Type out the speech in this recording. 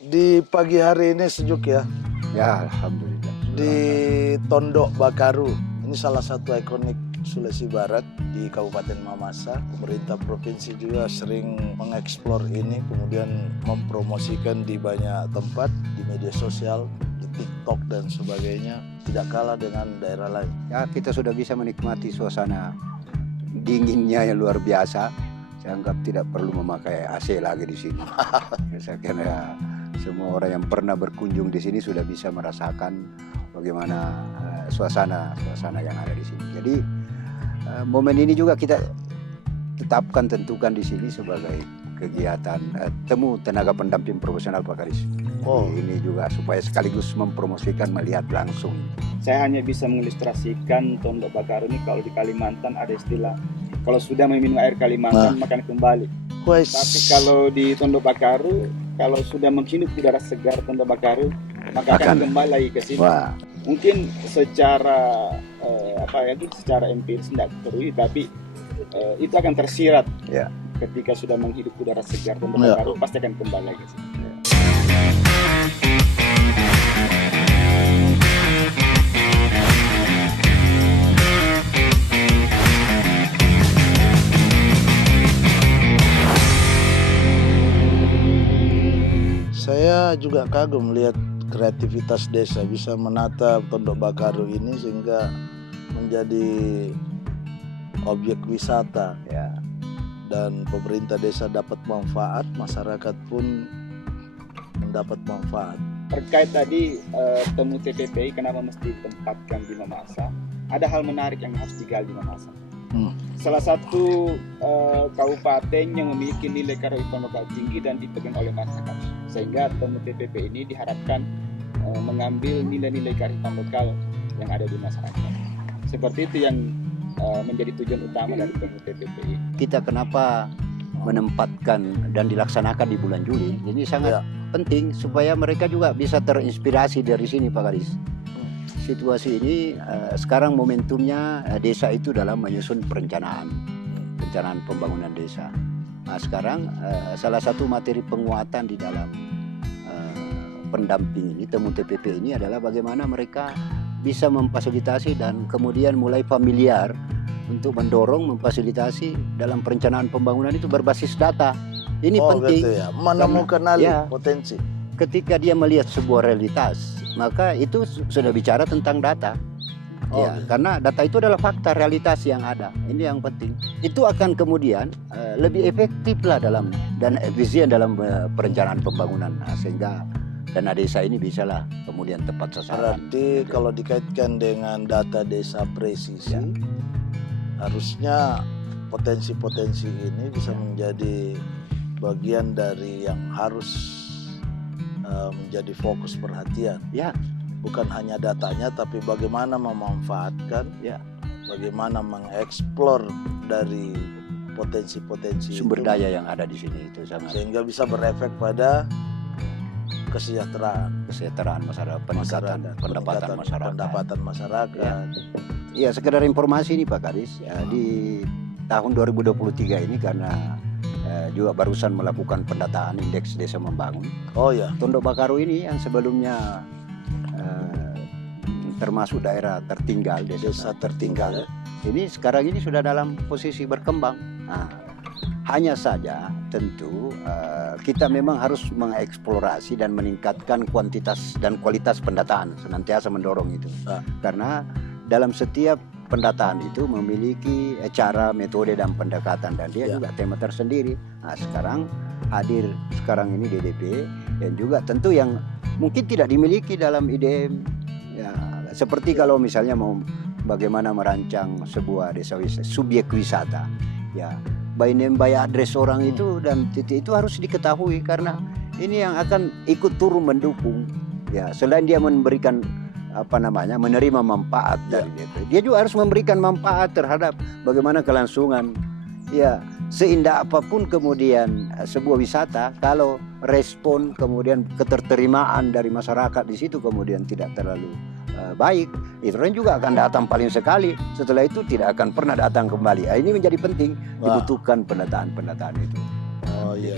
Di pagi hari ini sejuk ya, Ya, alhamdulillah. di Tondok Bakaru. Ini salah satu ikonik Sulawesi Barat di Kabupaten Mamasa. Pemerintah provinsi juga sering mengeksplor ini, kemudian mempromosikan di banyak tempat, di media sosial, di TikTok dan sebagainya. Tidak kalah dengan daerah lain. Ya, kita sudah bisa menikmati suasana dinginnya yang luar biasa. Saya anggap tidak perlu memakai AC lagi di sini. Saya kira semua orang yang pernah berkunjung di sini sudah bisa merasakan bagaimana suasana yang ada di sini. Jadi momen ini juga kita tentukan di sini sebagai kegiatan temu tenaga pendamping profesional Pak Kadis. Oh. Ini juga supaya sekaligus mempromosikan melihat langsung. Saya hanya bisa mengilustrasikan Tondok Bakaru ini kalau di Kalimantan ada istilah kalau sudah meminum air Kalimantan makan kembali. Wais. Tapi kalau di Tondok Bakaru kalau sudah menghirup udara segar Tondok Bakaru maka akan kembali lagi ke sini. Wah. Mungkin secara secara empiris tidak terlihat tapi itu akan tersirat Ya. ketika sudah menghirup udara segar Tondok Ya. Bakaru pasti akan kembali lagi ke sini. Saya juga kagum melihat kreativitas desa bisa menata Tondok Bakaru ini sehingga menjadi objek wisata Ya. dan pemerintah desa dapat manfaat, masyarakat pun mendapat manfaat. Terkait tadi temu TPPI kenapa mesti ditempatkan di Mamasa, ada hal menarik yang harus digali di Mamasa. Salah satu kabupaten yang memiliki nilai kearifan lokal tinggi dan dipegang oleh masyarakat, sehingga temu TPP ini diharapkan mengambil nilai-nilai kearifan lokal yang ada di masyarakat. Seperti itu yang menjadi tujuan utama dari temu TPPI. Kita kenapa menempatkan dan dilaksanakan di bulan Juli? Ini sangat penting supaya mereka juga bisa terinspirasi dari sini, Pak Kadis. Situasi ini sekarang momentumnya desa itu dalam menyusun perencanaan pembangunan desa. Nah, sekarang salah satu materi penguatan di dalam pendamping ini, temu TPP ini adalah bagaimana mereka bisa memfasilitasi dan kemudian mulai familiar untuk mendorong memfasilitasi dalam perencanaan pembangunan itu berbasis data. Ini penting. Gitu ya. Menemukan potensi. Ketika dia melihat sebuah realitas, maka itu sudah bicara tentang data. Karena data itu adalah fakta realitas yang ada. Ini yang penting. Itu akan kemudian lebih efektif lah dan efisien dalam perencanaan pembangunan. Nah, sehingga dana desa ini bisalah kemudian tepat sasaran. Berarti kalau dikaitkan dengan data desa presisi, harusnya potensi-potensi ini bisa menjadi bagian dari yang harus menjadi fokus perhatian. Ya. Bukan hanya datanya, tapi bagaimana memanfaatkan, bagaimana mengeksplor dari potensi-potensi sumber daya yang ada di sini itu sangat, sehingga bisa berefek pada kesejahteraan masyarakat, peningkatan pendapatan masyarakat. Iya, sekedar informasi nih Pak Kadis, di tahun 2023 ini karena juga barusan melakukan pendataan indeks desa membangun. Tondok Bakaru ini yang sebelumnya termasuk daerah tertinggal, desa tertinggal, ini sekarang ini sudah dalam posisi berkembang. Nah, hanya saja tentu kita memang harus mengeksplorasi dan meningkatkan kuantitas dan kualitas pendataan, senantiasa mendorong itu. Karena dalam setiap pendataan itu memiliki cara, metode dan pendekatan, dan dia juga tema tersendiri. Nah, hadir sekarang ini DDP dan juga tentu yang mungkin tidak dimiliki dalam IDM. Ya, seperti kalau misalnya mau bagaimana merancang sebuah desa wisata, subjek wisata, ya by name by address orang itu dan titik itu harus diketahui karena ini yang akan ikut turun mendukung. Ya, selain dia memberikan menerima manfaat dari DP, dia juga harus memberikan manfaat terhadap bagaimana kelangsungan. Ya, seindah apapun kemudian sebuah wisata, kalau respon kemudian keterterimaan dari masyarakat di situ kemudian tidak terlalu baik, itu orang juga akan datang paling sekali. Setelah itu tidak akan pernah datang kembali. Ini menjadi penting, dibutuhkan pendataan itu. Oh iya.